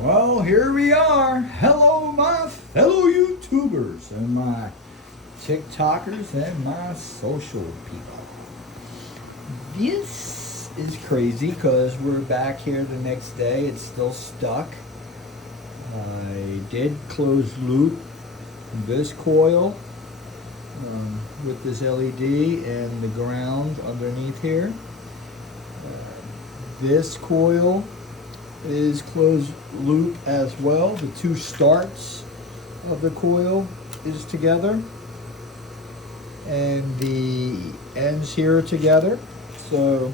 Well, here we are. Hello, my fellow YouTubers and my TikTokers and my social people. This is crazy because we're back here the next day. It's still stuck. I did close loop this coil with this LED and the ground underneath here. This coil is closed loop as well. The two starts of the coil is together and the ends here are together. So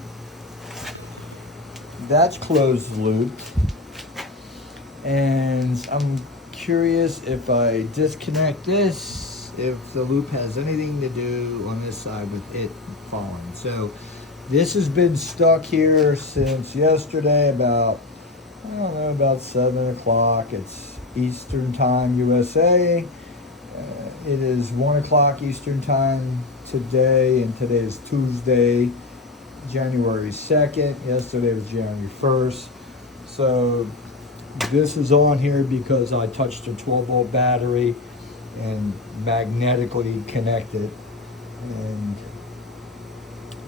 that's closed loop. And I'm curious if I disconnect this, if the loop has anything to do on this side with it falling. So this has been stuck here since yesterday about, I don't know, about 7 o'clock. It's Eastern Time, USA. It is 1 o'clock Eastern Time today, and today is Tuesday, January 2nd. Yesterday was January 1st. So this is on here because I touched a 12-volt battery and magnetically connected, and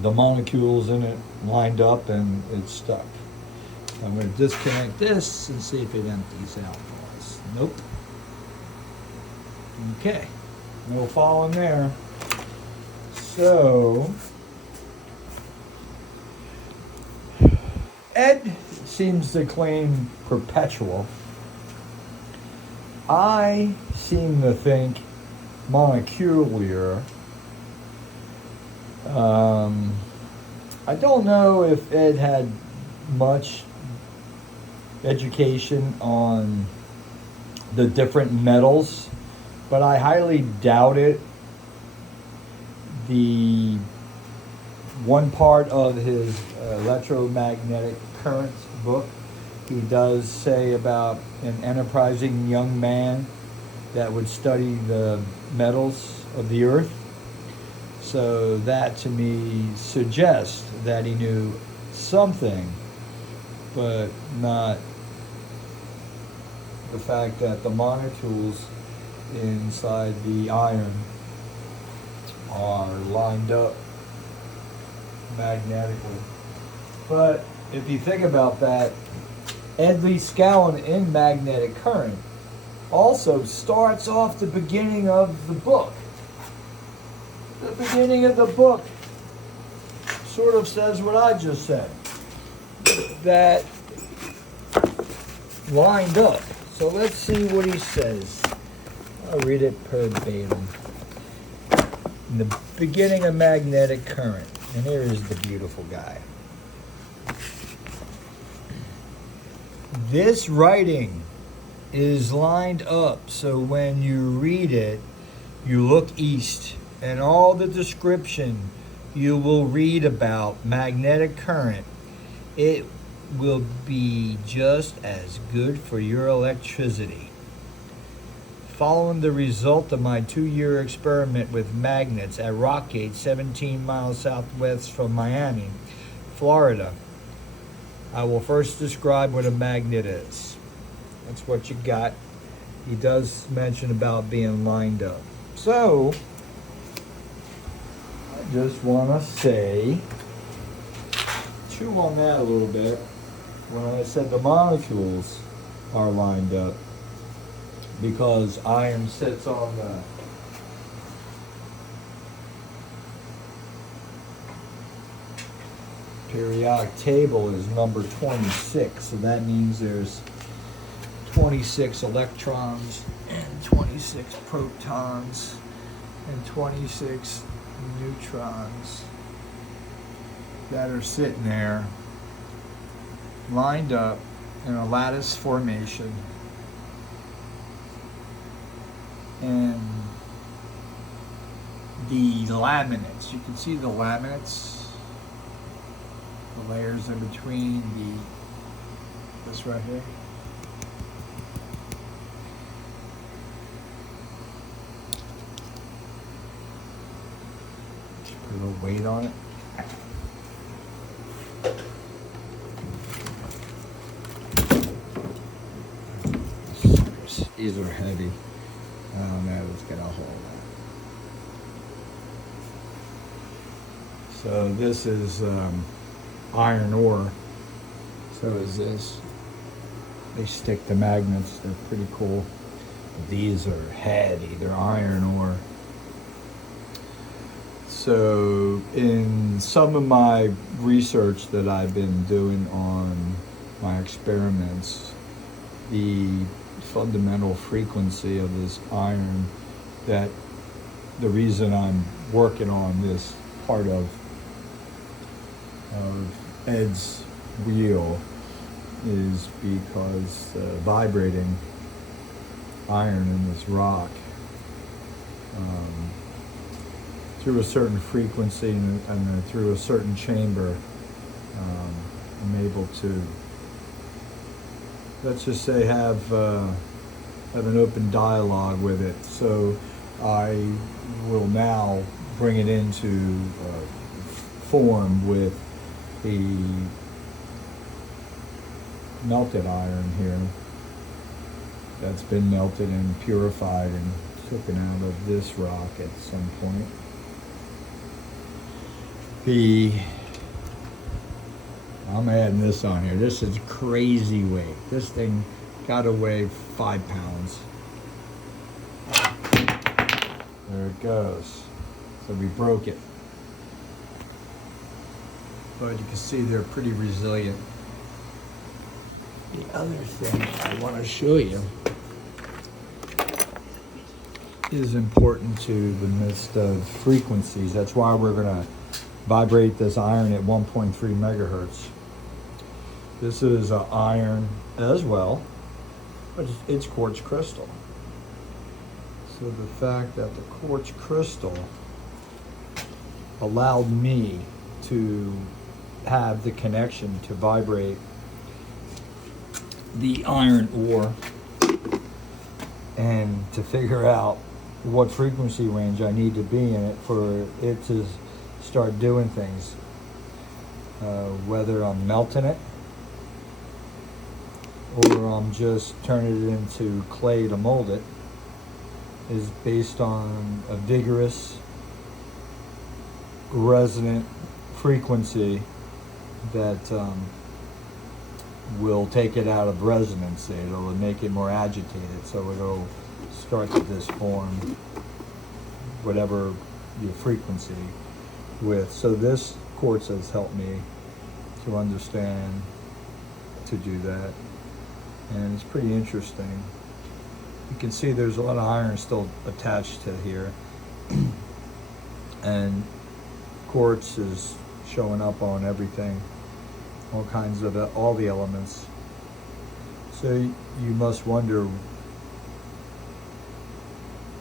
the molecules in it lined up and it's stuck. I'm going to disconnect this and see if it empties out for us. Nope. Okay. No falling there. So Ed seems to claim perpetual. I seem to think monocular. I don't know if Ed had much education on the different metals, but I highly doubt it. The one part of his electromagnetic currents book, he does say about an enterprising young man that would study the metals of the earth. So that to me suggests that he knew something, but not the fact that the monocules inside the iron are lined up magnetically. But if you think about that, Edley Scowen in magnetic current also starts off the beginning of the book. The beginning of the book sort of says what I just said. That lined up. So let's see what he says. I'll read it verbatim. In the beginning of magnetic current. And here is the beautiful guy. This writing is lined up, so when you read it, you look east, and all the description you will read about magnetic current, it will be just as good for your electricity. Following the result of my 2-year experiment with magnets at Rockgate, 17 miles southwest from Miami, Florida, I will first describe what a magnet is. That's what you got. He does mention about being lined up. So, I just want to say, chew on that a little bit. When I said the molecules are lined up, because iron sits on the periodic table is number 26, so that means there's 26 electrons and 26 protons and 26 neutrons that are sitting there lined up in a lattice formation. And the laminates, you can see the laminates, the layers in between this right here. Just put a little weight on it. These are heavy. I don't know, let's get a hold of that. So this is iron ore. So is this. They stick the magnets, they're pretty cool. These are heavy, they're iron ore. So in some of my research that I've been doing on my experiments, the fundamental frequency of this iron, that the reason I'm working on this part of Ed's wheel is because the vibrating iron in this rock, through a certain frequency and through a certain chamber, I'm able to, let's just say, have an open dialogue with it. So I will now bring it into form with the melted iron here that's been melted and purified and taken out of this rock at some point. I'm adding this on here. This is crazy weight. This thing gotta weigh 5 pounds. There it goes. So we broke it. But you can see they're pretty resilient. The other thing I want to show you is important to the midst of frequencies. That's why we're going to vibrate this iron at 1.3 megahertz. This is iron as well, but it's quartz crystal. So the fact that the quartz crystal allowed me to have the connection to vibrate the iron ore and to figure out what frequency range I need to be in it for it to start doing things, whether I'm melting it or I'm just turning it into clay to mold it, is based on a vigorous resonant frequency that will take it out of resonance. It'll make it more agitated, so it'll start to disform whatever your frequency with. So this quartz has helped me to understand to do that, and it's pretty interesting. You can see there's a lot of iron still attached to here, and quartz is showing up on everything, all kinds of all the elements. So you must wonder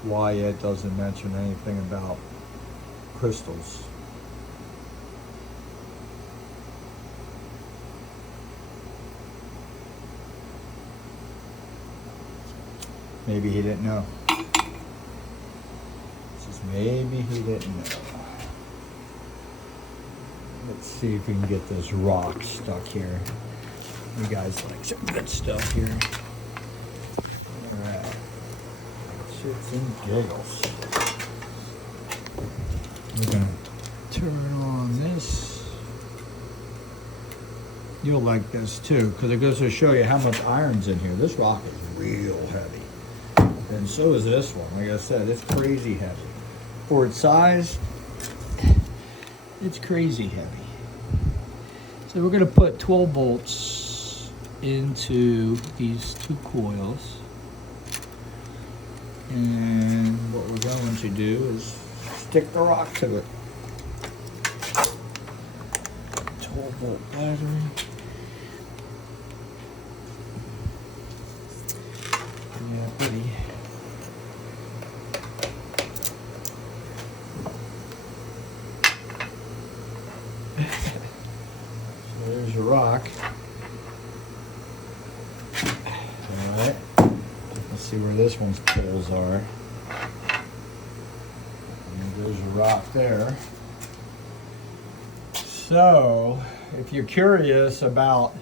why it doesn't mention anything about crystals. Maybe he didn't know. Just maybe he didn't know. Let's see if we can get this rock stuck here. You guys like some good stuff here. Alright. Shits and giggles. We're gonna turn on this. You'll like this too, because it goes to show you how much iron's in here. This rock is real heavy. And so is this one. Like I said, it's crazy heavy. For its size, it's crazy heavy. So we're going to put 12 volts into these two coils. And what we're going to do is stick the rock to it. 12 volt battery. Yeah, pretty. So there's your rock. Alright. Let's see where this one's poles are. And there's your rock there. So, if you're curious about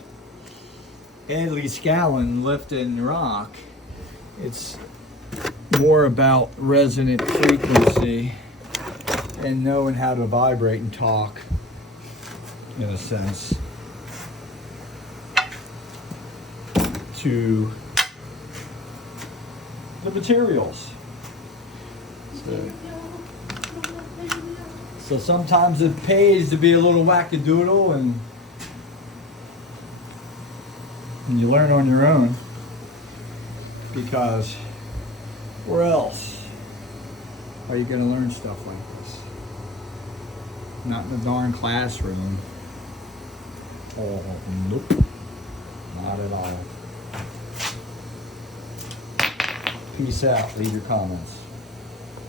Eds Claim lifting rock, It's more about resonant frequency and knowing how to vibrate and talk, in a sense, to the materials. So sometimes it pays to be a little wackadoodle, and you learn on your own, because where else are you going to learn stuff like this? Not in the darn classroom. Oh, nope. Not at all. Peace out. Leave your comments.